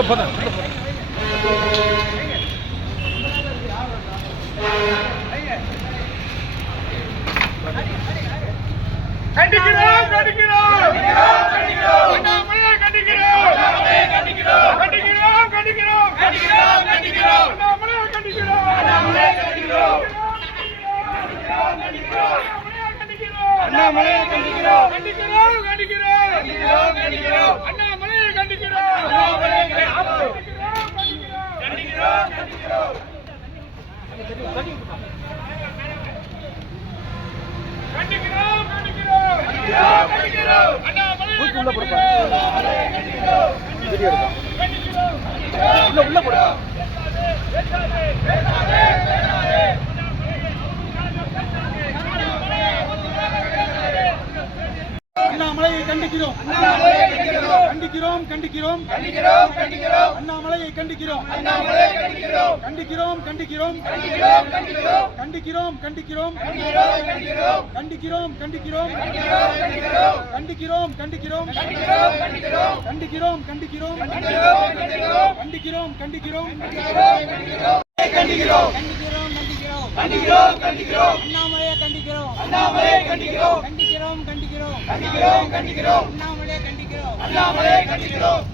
உள்ள போதா கண்டிக்கிறோம் கண்டிக்கிறோம். அண்ணாமலையை கண்டிக்கிறோம் கண்டிக்கிறோம் கண்டிக்கிறோம் கண்டிக்கிறோம் கண்டிக்கிறோம் அண்ணாமலையை உள்ள போடுப்பா வீடியோ எடுப்பா கண்டிக்கிறோம் உள்ள உள்ள போடுப்பா அண்ணாமலையை கண்டிக்கிறோம். கண்டிக்கிறோம் கண்டிக்கிறோம் கண்டிக்கிறோம் கண்டிக்கிறோம் அண்ணாமலையை கண்டிக்கிறோம் அண்ணாமலையை கண்டிக்கிறோம் கண்டிக்கிறோம் கண்டிக்கிறோம் கண்டிக்கிறோம் கண்டிக்கிறோம் கண்டிக்கிறோம் கண்டிக்கிறோம் கண்டிக்கிறோம் கண்டிக்கிறோம் கண்டிக்கிறோம் கண்டிக்கிறோம் கண்டிக்கிறோம் கண்டிக்கிறோம் கண்டிக்கிறோம் கண்டிக்கிறோம் கண்டிக்கிறோம் கண்டிக்கிறோம் கண்டிக்கிறோம் அண்ணாமலையை கண்டிக்கிறோம் அண்ணாமலையை கண்டிக்கிறோம் கண்டிக்கிறோம் கண்டிக்கிறோம் கண்டிக்கிறோம் கண்டிக்கிறோம் கண்டிக்கிறோம் அண்ணாமலையை கண்டிக்கிறோம்